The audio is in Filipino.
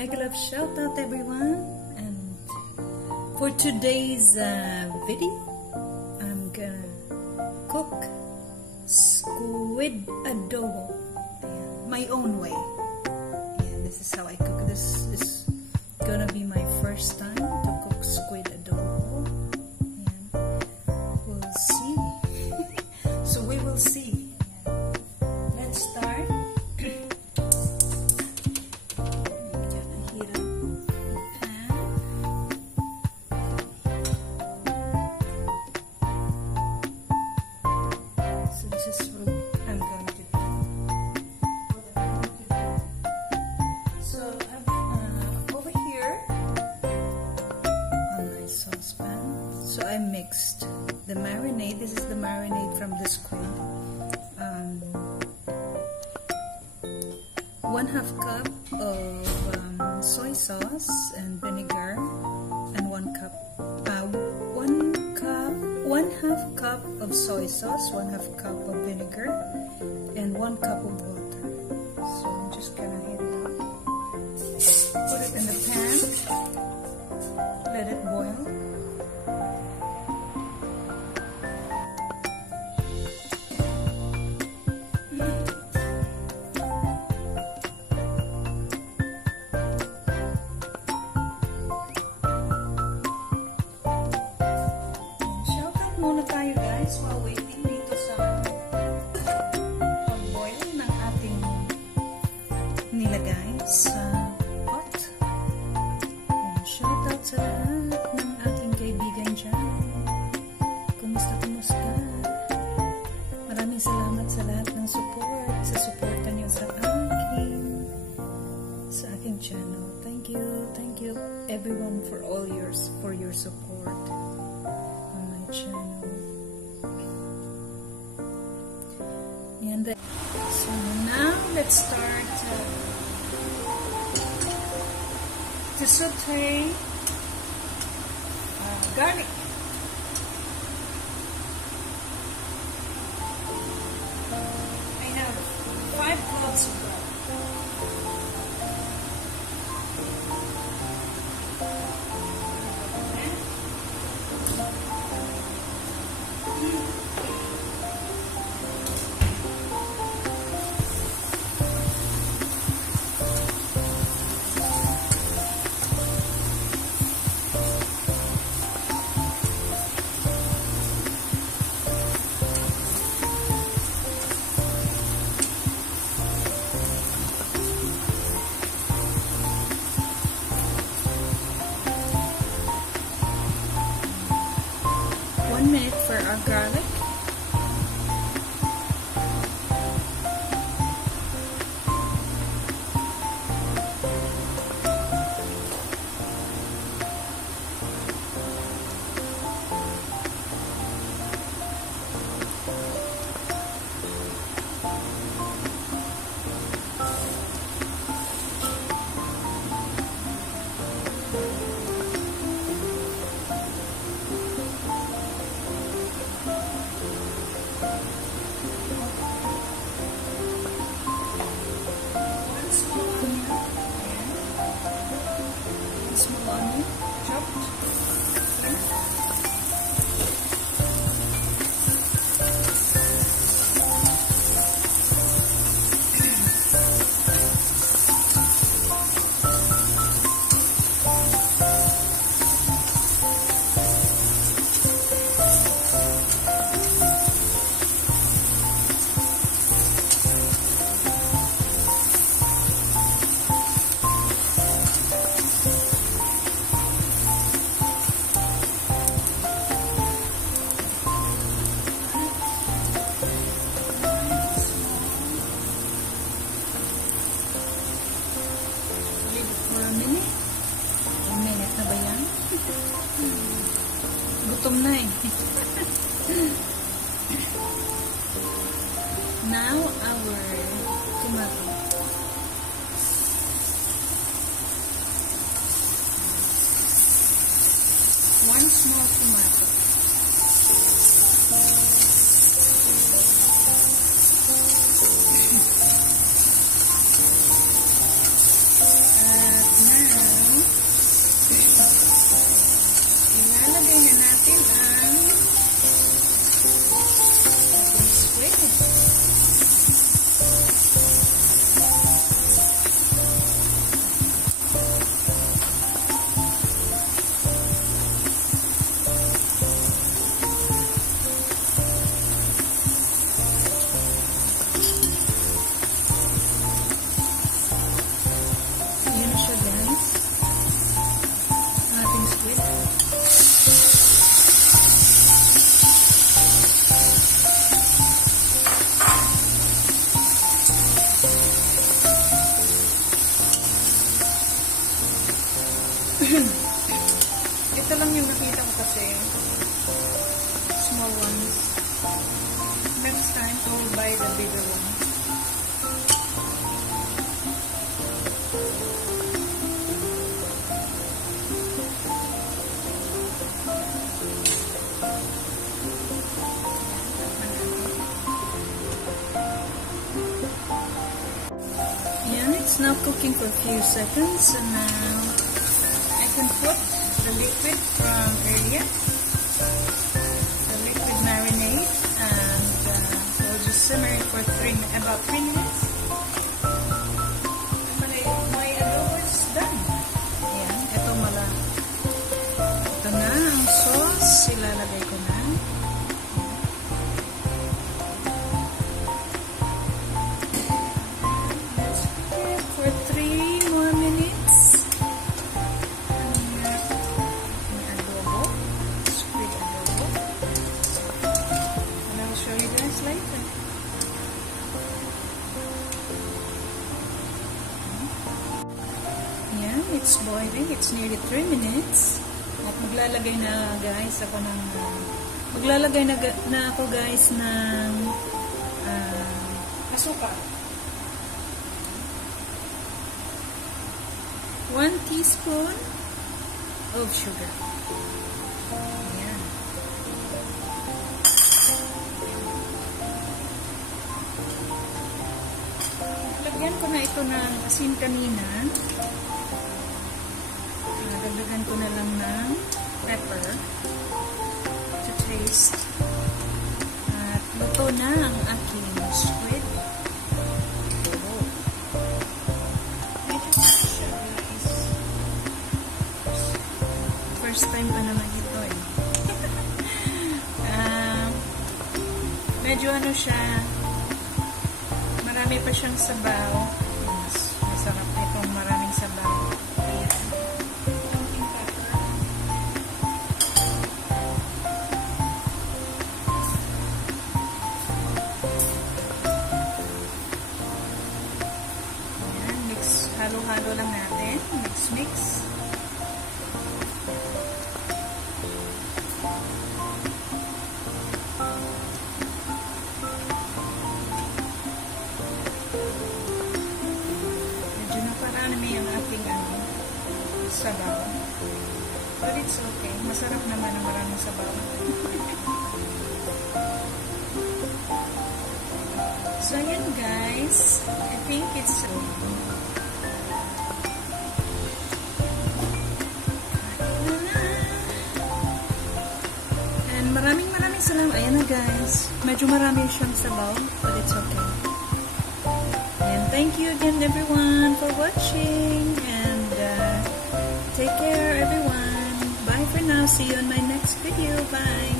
Mega love shout out everyone, and for today's video I'm gonna cook squid adobo my own way. This is how I cook. This is gonna be my first time to cook squid adobo, and we'll see. So we will see. Let's start. So I mixed the marinade. This is the marinade from the squid. 1/2 cup of soy sauce and vinegar, and 1/2 cup of soy sauce, 1/2 cup of vinegar, and 1 cup of water. So I'm just gonna heat it up. Put it in the pan. Let it boil. Muna tayo guys while waiting dito sa pag-boil ng ating nilagay sa pot. And shout out sa lahat ng ating kaibigan dyan. Kumusta? Maraming salamat sa lahat ng support, sa suporta niyo sa aking channel. Thank you everyone for your support on my channel. And so now let's start to saute garlic. I have 5 cloves of garlic. Minute for our garlic. Small onion chopped. Gutom na eh. Now our tomato. One small tomato. At Ito lang yung nakita ko kasi. Small ones. Next time, I will buy the bigger one. It's now cooking for a few seconds, and now I can put the liquid from earlier, the liquid marinade, and we'll just simmer it for about 3 minutes. And my adobo is done. Ayan, ito na ang sauce, ilalagay ko na. It's boiling. It's nearly 3 minutes. At maglalagay na guys ako ng asukal. 1 teaspoon of sugar. Ayan. Lagyan ko na ito ng asin kanina. Dagdagan ko na lang ng pepper to taste. At luto na ang aking squid. Oh. Medyo siya guys. First time pa naman ito eh. Medyo ano siya, marami pa siyang sabaw. Masarap itong maraming sabaw. Halo-halo lang natin. Mix. Medyo naparami ang ating sabaw. But it's okay. Masarap naman ang maraming sabaw. So, ayan guys. I think it's maraming salamat. Ayan na guys. Medyo marami siyang sabaw, but it's okay. And thank you again everyone for watching. And take care everyone. Bye for now. See you on my next video. Bye.